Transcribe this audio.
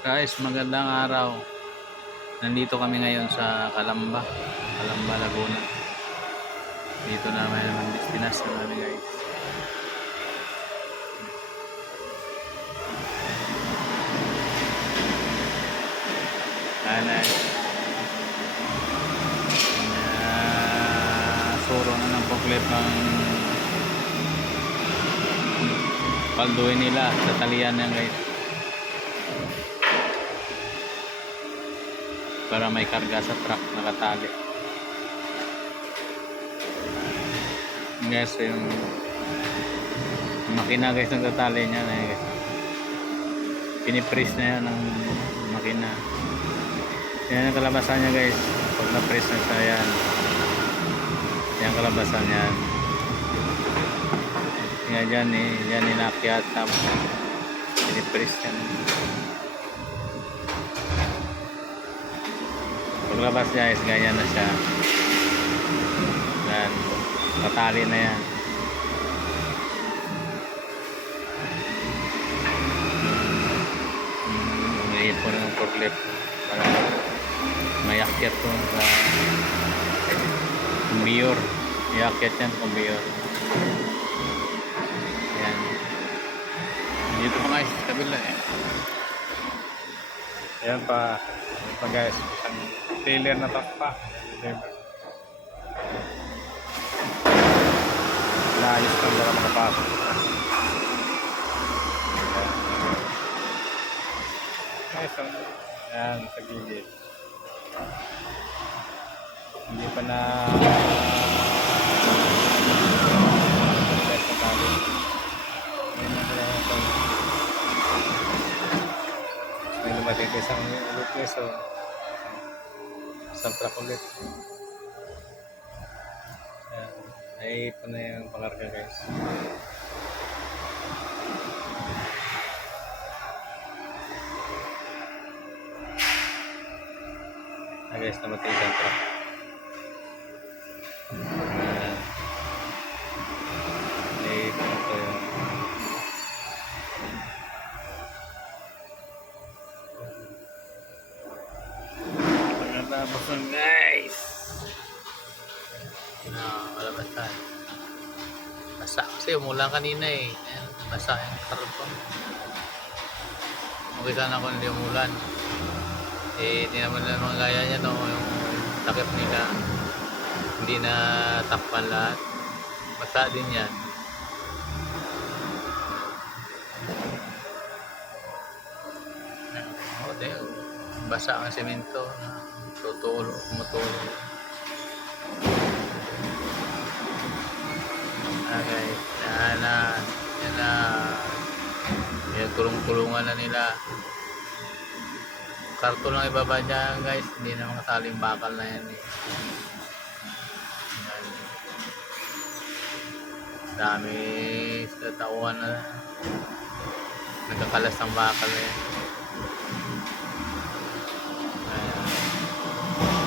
Guys, magandang araw. Nandito kami ngayon sa Kalamba, Kalamba, Laguna. Dito naman naman Pinas na namin guys. Nanay. Uh, suro na ng poklet ng palduin nila sa talian yan guys. Para may karga sa truck nakatali. Guys, yung makina guys nagtatali niya na guys. Pinipress na yan ng makina. Yan ang kalabasan niya guys. Pag na-press na siya yan. Yan ang kalabasan niya. Yan dyan eh. Yan inakyat tapos pinipress yan. Paglabas niya is ganyan na siya. Yan. Katali na yan. Umiit po ng forklift. Para mayakyat po sa kumbiyor iakyat yan kumbiyor yan. Dito pa guys kabila eh. Ayan pa. Pa guys. Isang trailer na truck pa. Naayos lang para makapasok. Ayan. Guys, ang ayan sa gilid. Hindi pa na sa may lumating ka isang ulit guys so isang truck ulit. Ayan. naiipon na yung pangarga guys. Ah guys namatay isang truck Pagkatapos nun guys. Na, malabas tayo. Basa kasi umulan kanina eh. Ayan, basa yung karton. Okay sana kung hindi umulan. Eh, di naman na mga gaya niya no, yung takip nila. Hindi na takpan lahat. Basa din yan. Oh, di, basa ang semento na tutulo, tumutulo. Ah, guys, yan na, yan na, yan kulong-kulungan na nila. Karton lang ibaba niya, guys, hindi na mga saling bakal na yan eh. Yan. Dami sa tauhan na nagkakalas ng bakal na yan.